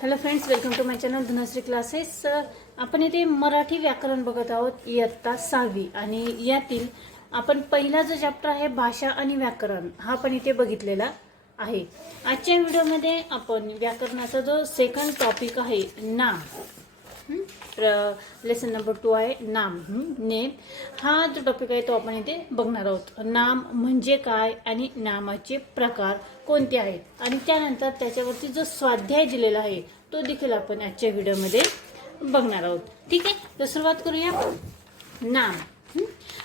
Hello friends, welcome to my channel Dhanashree classes. आपण इथे मराठी व्याकरण बघत आहोत इयत्ता 6वी आणि यातील आपण पहिला जो चॅप्टर आहे भाषा आणि व्याकरण हा पण इथे बघितलेला आहे. आजच्या व्हिडिओमध्ये आपण व्याकरणाचा जो सेकंड टॉपिक आहे नाम, लेसन नंबर 2 आहे नाम, नेम, हा जो टॉपिक आहे तो आपण इथे बघणार आहोत. नाम म्हणजे काय आणि नामाचे प्रकार कोणते आहेत आणि त्यानंतर त्याच्यावरती जो स्वाध्याय दिलेला आहे तो देखील आपण आजच्या व्हिडिओमध्ये बघणार आहोत. ठीक आहे, तर सुरुवात करूया. नाम.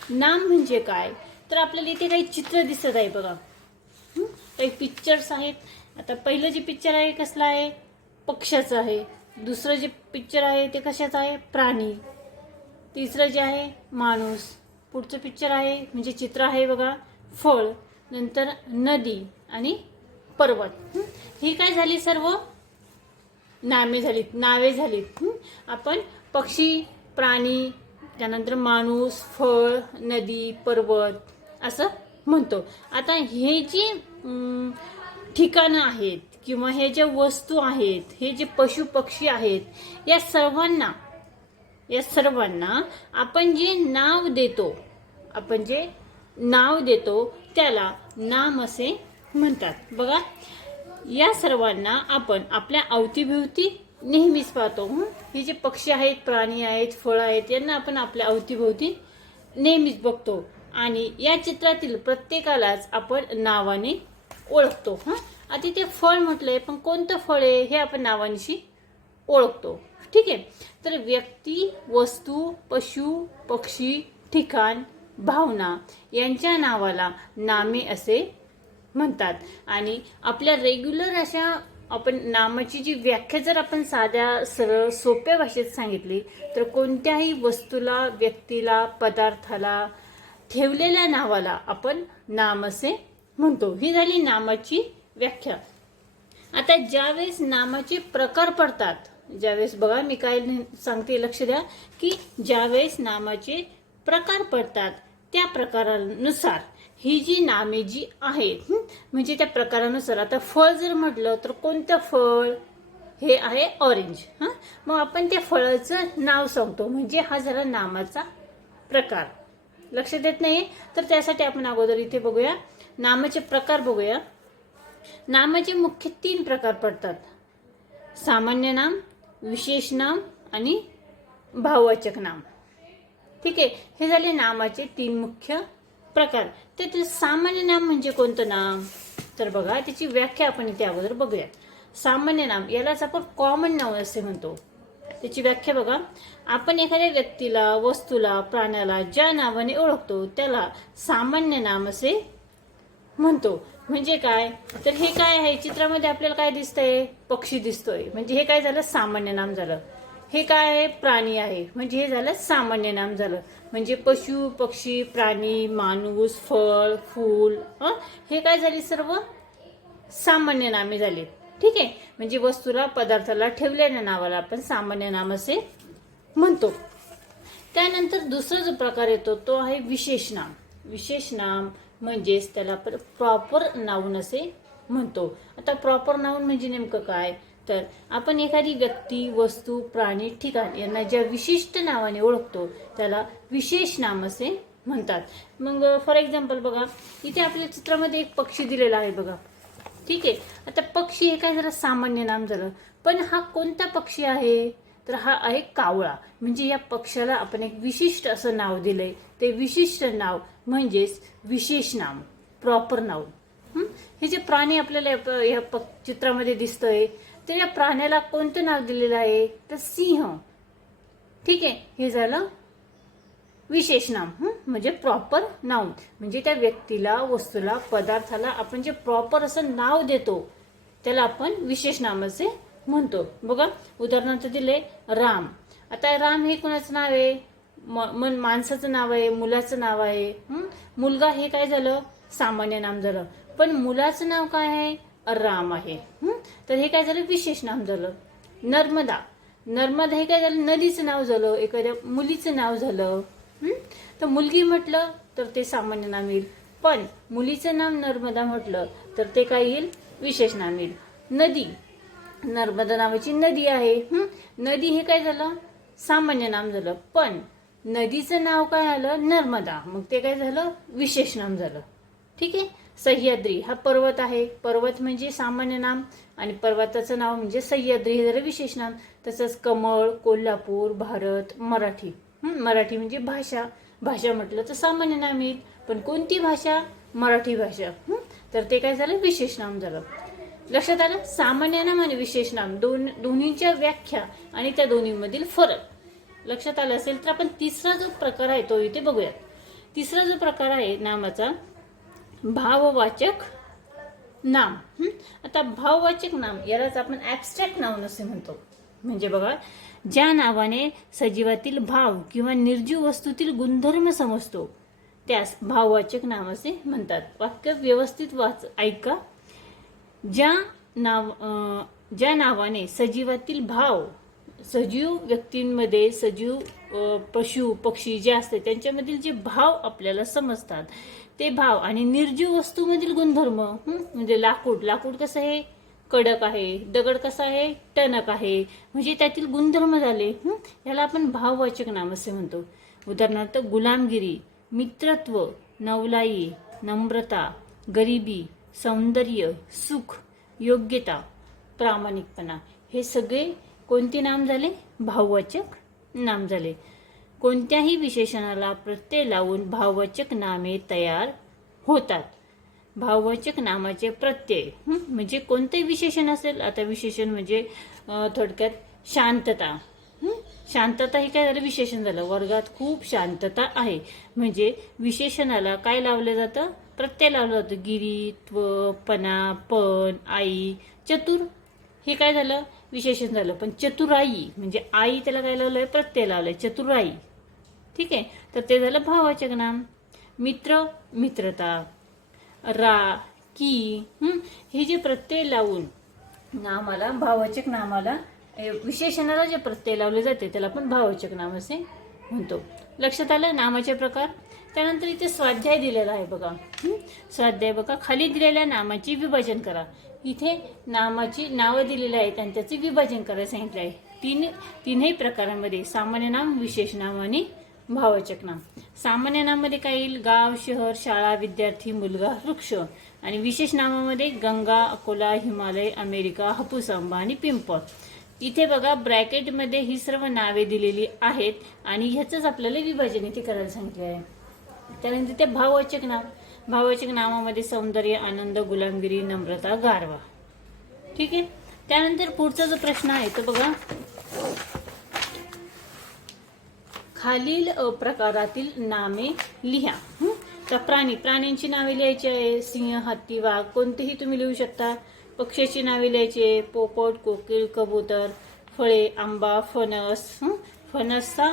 नाम म्हणजे काय, तर आपल्याला इथे काही चित्र दिसत आहे बघा. काही पिक्चर्स आहेत. आता पहिलं जे पिक्चर आहे कसलं आहे, पक्ष्याचं आहे. दुसरं जे पिक्चर आहे ते कशाचं आहे, प्राणी. तिसरं जे आहे माणूस. पुढचं पिक्चर आहे म्हणजे चित्र आहे बघा, फळ. नंतर नदी आणि पर्वत. ही काय झाली, सर्व नामे झालीत, नावे झालीत. आपण पक्षी, प्राणी, त्यानंतर माणूस, फळ, नदी, पर्वत असं म्हणतो. आता हे जी ठिकाणं आहेत किंवा हे ज्या वस्तू आहेत, हे जे पशु पक्षी आहेत, या सर्वांना आपण जे नाव देतो त्याला नाम असे म्हणतात. बघा, या सर्वांना आपण आपल्या अवतीभोवती नेहमीच पाहतो. हे जे पक्षी आहेत, प्राणी आहेत, फळ आहेत, यांना आपण आपल्या अवतीभोवती नेहमीच बघतो आणि या चित्रातील प्रत्येकालाच आपण नावाने ओळखतो. आता ते फळ म्हटलंय, पण कोणतं फळ आहे हे आपण नावानिशी ओळखतो. ठीक आहे, तर व्यक्ती, वस्तू, पशु, पक्षी, ठिकाण, भावना यांच्या नावाला नामे असे म्हणतात. आणि आपल्या रेग्युलर अशा आपण नामाची जी व्याख्या जर आपण साध्या, सरळ, सोप्या भाषेत सांगितली तर कोणत्याही वस्तूला, व्यक्तीला, पदार्थाला ठेवलेल्या नावाला आपण नाम असे म्हणतो. ही झाली नामाची व्याख्या. आता ज्यावेळेस नामाचे प्रकार पडतात, ज्यावेळेस बघा मी काय सांगते लक्ष द्या, की ज्यावेळेस नामाचे प्रकार पडतात त्या प्रकारानुसार ही जी नामे जी आहेत, म्हणजे त्या प्रकारानुसार. आता फळ जर म्हटलं तर कोणतं फळ, हे आहे ऑरेंज. मग आपण त्या फळाचं नाव सांगतो, म्हणजे हा झाला नामाचा प्रकार. लक्ष देत नाही तर त्यासाठी आपण अगोदर इथे बघूया, नामाचे प्रकार बघूया. नामाचे मुख्य 3 प्रकार पडतात: सामान्य नाम, विशेष नाम आणि भाववाचक नाम. ठीक आहे, हे झाले नामाचे 3 मुख्य प्रकार. त्यातील सामान्य नाम म्हणजे कोणतं नाम, तर बघा त्याची व्याख्या आपण इथे अगोदर बघूया. सामान्य नाम यालाच आपण कॉमन नाउन असे म्हणतो. त्याची व्याख्या बघा, आपण एखाद्या व्यक्तीला, वस्तूला, प्राण्याला ज्या नावाने ओळखतो त्याला सामान्य नाम असे म्हणतो. म्हणजे काय, तर हे काय आहे, चित्रामध्ये आपल्याला काय दिसतंय, पक्षी दिसतोय, म्हणजे हे काय झालं, सामान्य नाम झालं. हे काय आहे, प्राणी आहे, म्हणजे हे झालं सामान्य नाम झालं. म्हणजे पशु, पक्षी, प्राणी, माणूस, फळ, फूल, हे काय झाले, सर्व सामान्य नामे झाली. ठीक आहे, म्हणजे वस्तूला, पदार्थाला ठेवलेल्या नावाला आपण सामान्य नाम असे म्हणतो. त्यानंतर दुसरा जो प्रकार येतो तो आहे विशेष नाम. विशेष नाम म्हणजेच त्याला आपण प्रॉपर नाउन असे म्हणतो. आता प्रॉपर नाउन म्हणजे नेमकं काय, तर आपण एखादी व्यक्ती, वस्तू, प्राणी, ठिकाण यांना ज्या विशिष्ट नावाने ओळखतो त्याला विशेष नाम असे म्हणतात. मग फॉर एक्झाम्पल बघा, इथे आपल्या चित्रामध्ये एक पक्षी दिलेला आहे बघा. ठीक आहे, आता पक्षी हे काय झालं, सामान्य नाम झालं. पण हा कोणता पक्षी आहे, तर हा आहे कावळा. म्हणजे या पक्षाला आपण एक विशिष्ट असं नाव दिलंय. ते विशिष्ट नाव म्हणजेच विशेष नाम, प्रॉपर नाउन. हे जे प्राणी आपल्याला या चित्रामध्ये दिसतंय, तर या प्राण्याला कोणतं नाव दिलेलं आहे, तर सिंह. ठीक आहे, हे झालं विशेष नाम, म्हणजे प्रॉपर नाउन. म्हणजे त्या व्यक्तीला, वस्तूला, पदार्थाला आपण जे प्रॉपर असं नाव देतो त्याला आपण विशेष नाम असे म्हणतो. बघा उदाहरणार्थ दिले राम. आता राम हे कोणाचं नाव आहे, माणसाचं नाव आहे, मुलाचं नाव आहे. मुलगा हे काय झालं, सामान्य नाम झालं. पण मुलाचं नाव काय आहे, राम आहे. तर हे काय झालं, विशेष नाम झालं. नर्मदा. नर्मदा हे काय झालं, नदीचं नाव झालं, एखाद्या मुलीचं नाव झालं. तर मुलगी म्हटलं तर ते सामान्य नाम येईल, पण मुलीचं नाव नर्मदा म्हटलं तर ते काय येईल, विशेष नाम येईल. नदी. नर्मदा नावाची नदी आहे. नदी हे काय झालं, सामान्य नाम झालं. पण नदीचं नाव काय आलं, नर्मदा, मग ते काय झालं, विशेष नाम झालं. ठीक आहे. सह्याद्री हा पर्वत आहे. पर्वत म्हणजे सामान्य नाम आणि पर्वताचं नाव म्हणजे सह्याद्री हे झालं विशेष नाम. तसंच कमळ, कोल्हापूर, भारत, मराठी. मराठी म्हणजे भाषा. भाषा म्हटलं तर सामान्य नाम येईल, पण कोणती भाषा, मराठी भाषा. तर ते काय झालं, विशेष नाम झालं. लक्षात आलं. सामान्य नाम आणि विशेष नाम दोन्हीच्या व्याख्या आणि त्या दोन्हीमधील फरक लक्षात आलं असेल तर आपण तिसरा जो प्रकार आहे तो इथे बघूयात. तिसरा जो प्रकार आहे नामाचा, भाववाचक नाम. आता भाववाचक नाम यालाच आपण ऍबस्ट्रॅक्ट नाउन असे म्हणतो. म्हणजे बघा, ज्या नावाने सजीवातील भाव किंवा निर्जीव वस्तूतील गुणधर्म समजतो त्यास भाववाचक नाम असे म्हणतात. वाक्य व्यवस्थित ऐका. ज्या नावाने सजीवातील भाव, सजीव व्यक्तींमध्ये, सजीव पशु पक्षी जे असते त्यांच्यामधील जे भाव आपल्याला समजतात ते भाव आणि निर्जीव वस्तूमधील गुणधर्म. म्हणजे लाकूड कसं आहे, कडक आहे. दगड कसा आहे, टणक आहे. म्हणजे त्यातील गुणधर्म झाले. याला आपण भाववाचक नाम असे म्हणतो. उदाहरणार्थ गुलामगिरी, मित्रत्व, नवलाई, नम्रता, गरिबी, सौंदर्य, सुख, योग्यता, प्रामाणिकपणा, हे सगळे कोणते नाम झाले, भाववाचक नाम झाले. कोणत्याही विशेषणाला प्रत्यय लावून भाववाचक नामे तयार होतात. भाववाचक नामाचे प्रत्यय म्हणजे कोणते विशेषण असेल. आता विशेषण म्हणजे थोडक्यात शांतता. शांतता हे काय झालं, विशेषण झालं. वर्गात खूप शांतता आहे म्हणजे विशेषणाला काय लावलं जातं, प्रत्यय लावलं जातं. गिरी, त्व, पणा, पण, आई. चतुर हे काय झालं, विशेषण झालं. पण चतुराई म्हणजे आई, त्याला काय लावलंय, प्रत्यय लावलंय, चतुराई. ठीक आहे. तर ते झालं भाववाचक नाम. मित्र, मित्रता. रा, की, हे जे प्रत्यय लावून नामाला, भाववाचक नामाला, विशेषणाला जे प्रत्यय लावले जाते त्याला आपण भाववाचक नाम असे म्हणतो. लक्षात आलं नामाचे प्रकार. त्यानंतर इथे स्वाध्याय दिलेला आहे बघा. स्वाध्याय बघा, खाली दिलेल्या नामाची विभाजन करा. इथे नामाची नावं दिलेली आहेत आणि त्याचे विभाजन करायला सांगितले आहे. तीनही प्रकारांमध्ये सामान्य नाम, विशेष नाम आणि भाववाचक नाम. सामान्य नामामध्ये काय येईल, गाव, शहर, शाळा, विद्यार्थी, मुलगा, वृक्ष. आणि विशेष नामामध्ये गंगा, अकोला, हिमालय, अमेरिका, हापूस आंबा आणि पिंपळ. इथे बघा ब्रॅकेटमध्ये ही सर्व नावे दिलेली आहेत आणि ह्याचंच आपल्याला विभाजन इथे करायला सांगितले आहे. त्यानंतर ते भाववाचक नाम. भाववाचक नामामध्ये सौंदर्य, आनंद, गुलामगिरी, नम्रता, गारवा. ठीक आहे. त्यानंतर पुढचा जो प्रश्न आहे तो बघा, खालील प्रकारातील नामे लिहा. तर प्राण्यांची नावे लिहायची आहे. सिंह, हत्ती, वाघ कोणतेही तुम्ही लिहू शकता. पक्ष्याची नावे लिहायची आहे. पोपट, कोकिळ, कबूतर. फळे, आंबा, फणस. फणसचा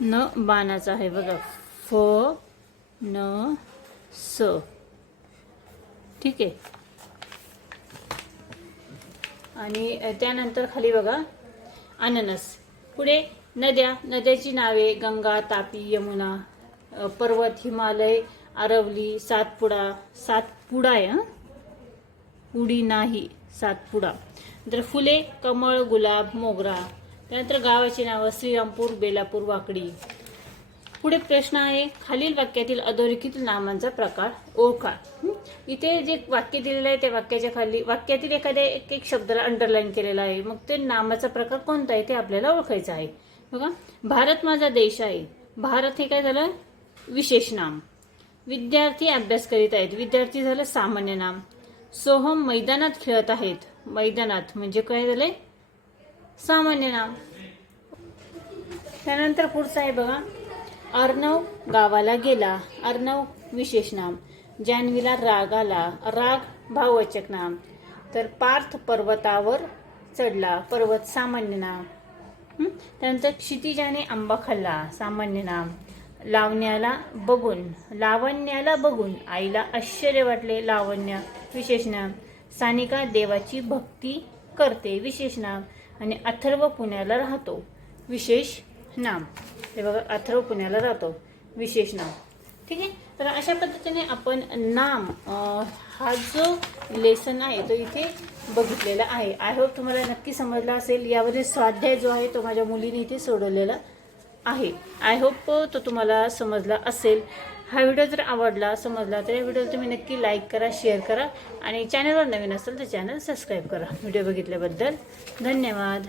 न बाणाचा आहे बघा, फ न स. ठीक आहे. आणि त्यानंतर खाली बघा अननस. पुढे नद्याची नावे गंगा, तापी, यमुना. पर्वत, हिमालय, आरवली, सातपुडा आहे. पुडी नाही, सातपुडा. नंतर फुले, कमळ, गुलाब, मोगरा. त्यानंतर गावाची नावं श्रीरामपूर, बेलापूर, वाकडी. पुढे प्रश्न आहे, खालील वाक्यातील अधोरेखित नामांचा प्रकार ओळखा. इथे जे वाक्य दिलेलं आहे त्या वाक्याच्या खाली वाक्यातील एखाद्या एक शब्दाला अंडरलाईन केलेला आहे. मग ते नामाचा प्रकार कोणता आहे ते आपल्याला ओळखायचं आहे. बघा, भारत माझा देश आहे. भारत हे काय झालं, विशेष नाम. विद्यार्थी अभ्यास करीत आहेत. विद्यार्थी झालं सामान्य नाम. सोहम मैदानात खेळत आहेत. मैदानात म्हणजे काय झालंय, सामान्य नाम. त्यानंतर पुढचं आहे बघा, अर्णव गावाला गेला. अर्णव विशेष नाम. जान्हवीला राग आला. राग भाववाचक नाम. तर पार्थ पर्वतावर चढला. पर्वत सामान्य नाम. त्यानंतर क्षितिजाने आंबा खाल्ला. सामान्य नाम. लावण्याला बघून आईला आश्चर्य वाटले. लावण्य विशेष नाम. सानिका देवाची भक्ती करते. विशेष नाम. आणि अथर्व पुण्याला राहतो. विशेष नाम. हे बघा, अथर्व पुण्याला राहतो. विशेष नाम. ठीक आहे. तर अशा पद्धतीने आपण नाम हा जो लेसन आहे तो इथे बघितलेला आहे. आय होप तुम्हाला नक्की समजला असेल. यामध्ये स्वाध्याय जो आहे तो माझ्या मुलीने इथे सोडवलेला आहे. आय होप तो तुम्हाला समजला असेल. हा व्हिडिओ जर आवडला समजला तर या व्हिडिओला तुम्ही नक्की लाईक करा, शेअर करा आणि चॅनलवर नवीन असेल तर चॅनल सबस्क्राईब करा. व्हिडिओ बघितल्याबद्दल धन्यवाद.